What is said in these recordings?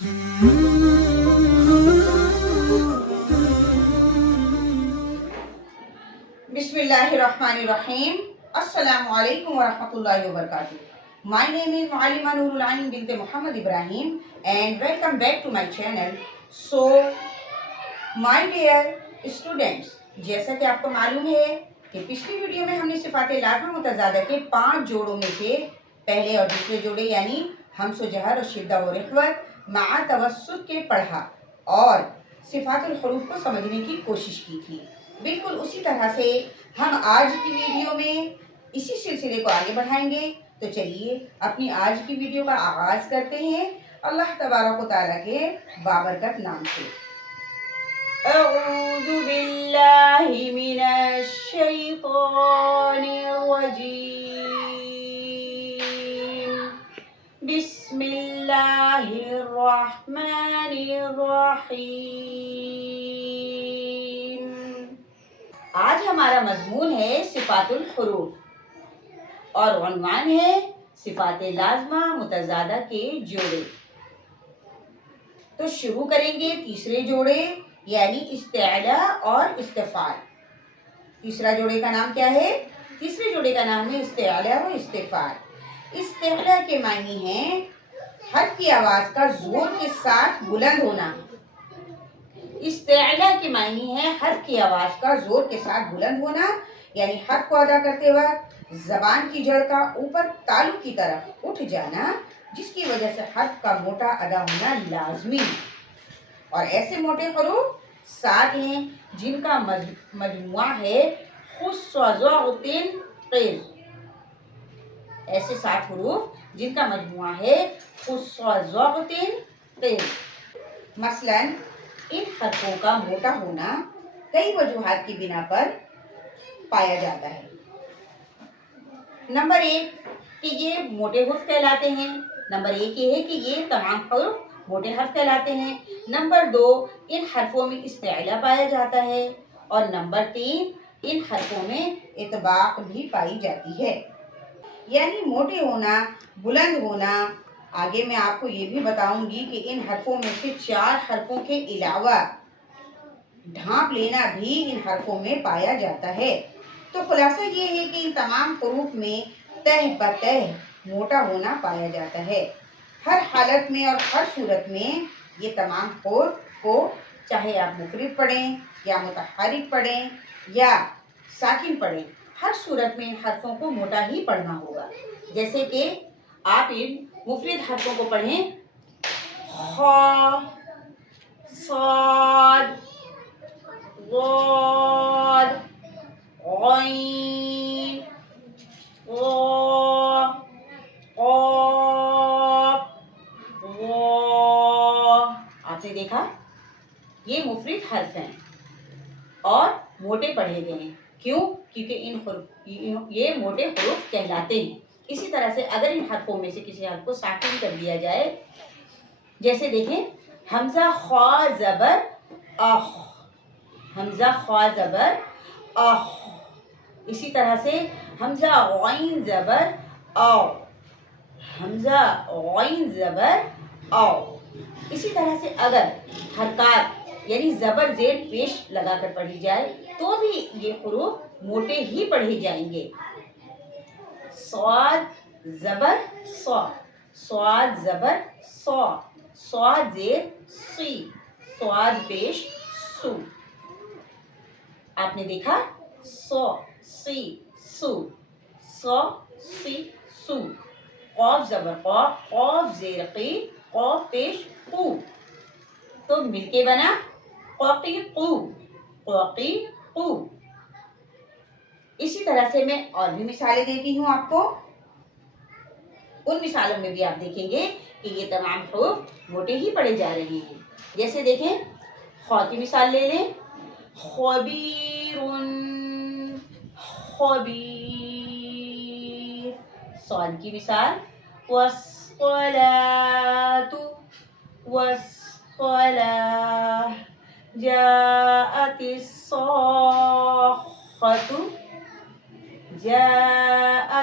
Bismillahirrahmanirrahim. Assalamu alaikum wa rahmatullahi wa barakatuh. My name is Muallima Nurul Ain bint Muhammad Ibrahim and welcome back to my channel. So, my dear students, जैसा कि आपको मालूम है कि पिछली video में हमने सिफाते लाज़िमा मुतज़ादा के 5 जोड़ों में से पहले और दूसरे जोड़े यानी हमस व जहर और शिद्दा व रिख्वत मा तवस्सुत के पढ़ा और सिफातुल हुरूफ को समझने की कोशिश की थी। बिल्कुल उसी तरह से हम आज की वीडियो में इसी सिलसिले को आगे बढ़ाएंगे। तो चलिए अपनी आज की वीडियो का आगाज़ करते हैं अल्लाह तबारक व तआला के बाबरकत नाम से। अऊज़ु बिल्लाहि मिनश शैतानिर रजीम। बिस्मिल्लाहिर रहमानिर रहीम। आज हमारा मजमून है सिफातुल हुरूफ और उन्वान है सिफाते लाज़िमा मुतज़ादा के जोड़े। तो शुरू करेंगे तीसरे जोड़े यानी इस्तिअला और इस्तिफ़ाल। तीसरा जोड़े का नाम क्या है? तीसरे जोड़े का नाम है इस्तिअला व इस्तिफ़ाल। इस्तिअला के मायने हैं हर्फ की आवाज़ का जोर के साथ बुलंद होना। इस्तिअला के मायने है हर्फ की आवाज़ का जोर के साथ बुलंद होना यानी हर्फ को अदा करते वक्त जबान की जड़ का ऊपर तालू की तरफ उठ जाना, जिसकी वजह से हर्फ का मोटा अदा होना लाजमी है। और ऐसे मोटे हरूफ 7 हैं जिनका मजमुआ है खुस्सुअज़ुतिन क़िज़। ऐसे 7 हरूफ जिनका मजमुआ है खुस्सुअज़ुतिन क़िज़। मसलन इन हरफों का मोटा होना कई वजूहात की बिना पर पाया जाता है। नंबर 1 कि ये मोटे हर्फ कहलाते हैं। नंबर 1 ये है कि ये तमाम हर्फ मोटे हर्फ कहलाते हैं। नंबर 2 इन हरफों में इस्तिअला पाया जाता है। और नंबर 3 इन हरफों में इतबाक भी पाई जाती है यानी मोटे होना, बुलंद होना। आगे मैं आपको ये भी बताऊंगी कि इन हरफों में से 4 हरफों के अलावा ढांप लेना भी इन हरफों में पाया जाता है। तो खुलासा ये है कि इन तमाम हुरूफ में तह बतह मोटा होना पाया जाता है। हर हालत में और हर सूरत में ये तमाम हुरूफ को चाहे आप मुफरिद पढ़ें या मुतहर्रिक पढ़ें या साकिन पढ़ें, हर सूरत में इन हरफों को मोटा ही पढ़ना होगा। जैसे कि आप इन मुफरिद हरफों को पढ़ें खा, साद, ज़ाद, ग़ैन, क़ाफ़, वाव। आपने देखा ये मुफरिद हर्फ हैं और मोटे पढ़े गए हैं। क्यों? क्योंकि ये मोटे हुरूफ कहलाते हैं। इसी तरह से अगर इन हरफों में से किसी हर्फ को साकिन कर दिया जाए, जैसे देखें हमज़ा ख्वा ज़बर अह, हमज़ा ख्वा ज़बर अह। इसी तरह से हमज़ा ग़ैन ज़बर औ, हमज़ा ग़ैन ज़बर औ। इसी तरह से अगर हरकत यानी ज़बर ज़ेर पेश लगाकर पढ़ी जाए तो भी ये हुरूफ मोटे ही पढ़े जाएंगे। स्वाद ज़बर सौ, स्वाद ज़बर सौ, स्वाद ज़ेर सी, स्वाद पेश सू। आपने देखा सौ सी सू, सौ सी सू। क़ाफ़ ज़बर क़ा, क़ाफ़ ज़ेर क़ी, क़ाफ़ पेश क़ू। तो मिलके बना क़क़ीक़ू, क़क़ीक़ू। इसी तरह से मैं और भी मिसालें देती हूँ आपको। उन मिसालों में भी आप देखेंगे कि ये तमाम हुरूफ मोटे ही पढ़े जा रहे हैं। जैसे देखें ख़ौ की मिसाल ले लें, ख़बीरुन, ख़बीर। सौद की मिसाल वस्सलातु, वस्सलाह। जाअतिस्साख़्ख़तु, जाअतिस्साख़्ख़ह।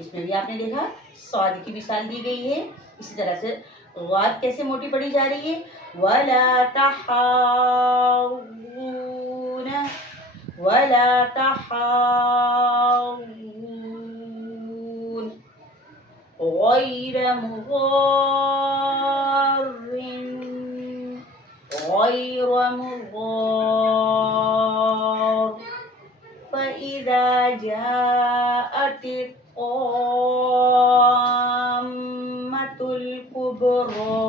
इसमें भी आपने देखा صاد کی مثال دی گئی ہے. اسی طرح سے غاد کیسے موٹی پڑی جا رہی ہے؟ وَلَا تَحَاضُّونَ وَلَا تَحَاضُّونَ غَيْرَ مُضَارٍّ غَيْرَ مُضَارٍّ فَإِذَا جَاءَتِ الطَّامَّةُ الْكُبْرَى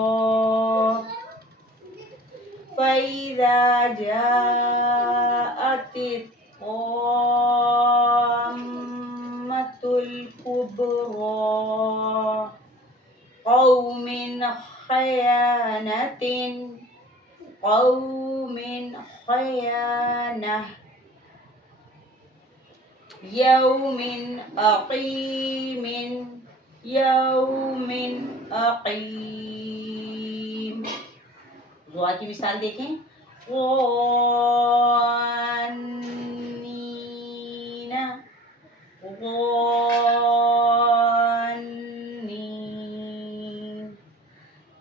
فَإِذَا جَاءَتِ الطَّامَّةُ الْكُبْرَى قَوْمٍ خَيَانَةٍ قَوْمٍ خَيَانَةٍ يَوْمٍ عَقِيمٍ يَوْمٍ عَقِيمٍ. ضاد کی مثال دیکھیں. ظَانِّينَ ظَانِّينَ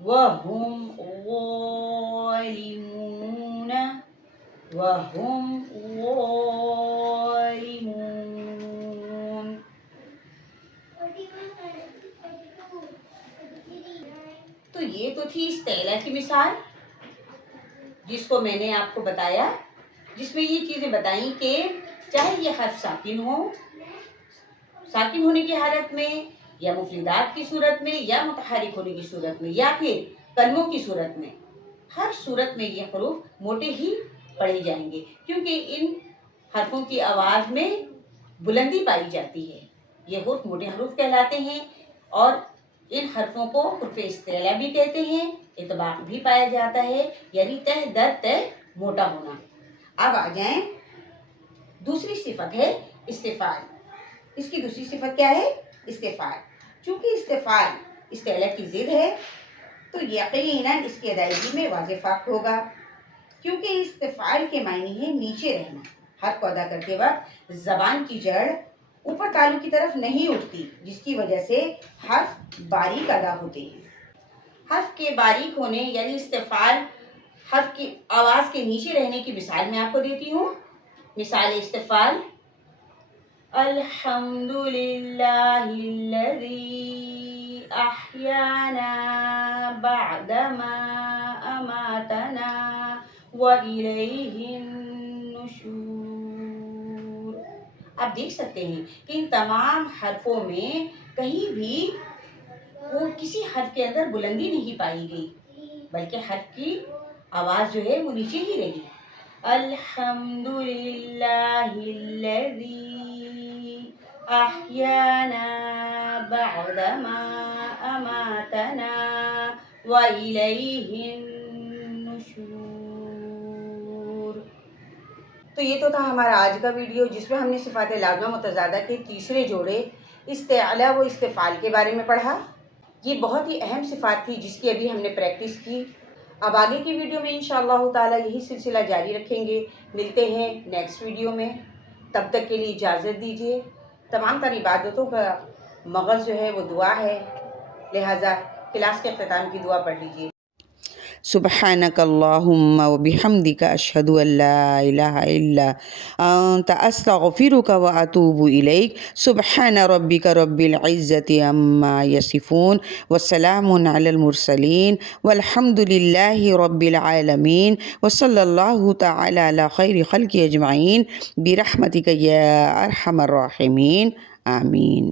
وَهُمْ ظَالِمُونَ وَهُمْ ظَالِمُونَ. تو یہ تو تھی استعلا کی مثال، جس کو میں نے آپ کو بتایا، جس میں یہ چیزیں بتائیں کہ چاہے یہ حرف ساکن ہو، ساکن ہونے کی حالت میں یا مفردات کی صورت میں یا متحرک ہونے کی صورت میں یا پھر کلموں کی صورت میں، ہر صورت میں یہ حروف موٹے ہی پڑھے جائیں گے، کیونکہ ان حرفوں کی آواز میں بلندی پائی جاتی ہے. یہ حروف موٹے حروف کہلاتے ہیں اور ان حرفوں کو حروف استعلا بھی کہتے ہیں. اطباق بھی پایا جاتا ہے، یعنی تہ در تہ موٹا ہونا. اب آ جائیں، دوسری صفت ہے استفعال. اس کی دوسری صفت کیا ہے؟ استفعال. چونکہ استفعال استعلا کی ضد ہے تو یقیناً اس کی ادائیگی میں واضح فرق ہوگا، کیونکہ استفعال کے معنی ہے نیچے رہنا. حرف کو ادا کرتے وقت زبان کی جڑ اوپر تالو کی طرف نہیں اٹھتی، جس کی وجہ سے حرف باریک ادا ہوتے ہیں. حرف کے باریک ہونے یعنی استفعال حرف کی آواز کے نیچے رہنے کی مثال میں آپ کو دیتی ہوں. مثال استفعال: الحمدللہ الذی احیانا بعدما اماتنا والیہ النشور. آپ دیکھ سکتے ہیں کہ ان تمام حرفوں میں کہیں بھی کسی حرف کے اندر بلندی نہیں پائی گئی، بلکہ حرف کی آواز جو ہے وہ نیچے ہی رہی. الحمدللہ الذی احیانا بعدما اماتنا والیہ النشور. تو یہ تو تھا ہمارا آج کا ویڈیو، جس میں ہم نے صفات لازمہ متضادہ کے تیسرے جوڑے استعلا و استفعال کے بارے میں پڑھا. یہ بہت ہی اہم صفات تھی جس کی ابھی ہم نے پریکٹس کی. اب آگے کی ویڈیو میں انشاءاللہ تعالی یہی سلسلہ جاری رکھیں گے. ملتے ہیں نیکسٹ ویڈیو میں، تب تک کے لیے اجازت دیجیے. تمام تر عبادتوں کا مغز جو ہے وہ دعا ہے، لہٰذا کلاس کے اختتام کی دعا پڑھ لیجیے. سبحانک اللہم و بحمدک اشہد ان لا الہ الا انت استغفرک و اتوب الیک. سبحان ربک رب العزت عما یصفون وسلام علی المرسلین والحمد للہ رب العالمین وصلی اللہ تعالی علی خیر خلق اجمعین برحمتک یا ارحم الراحمین. آمین.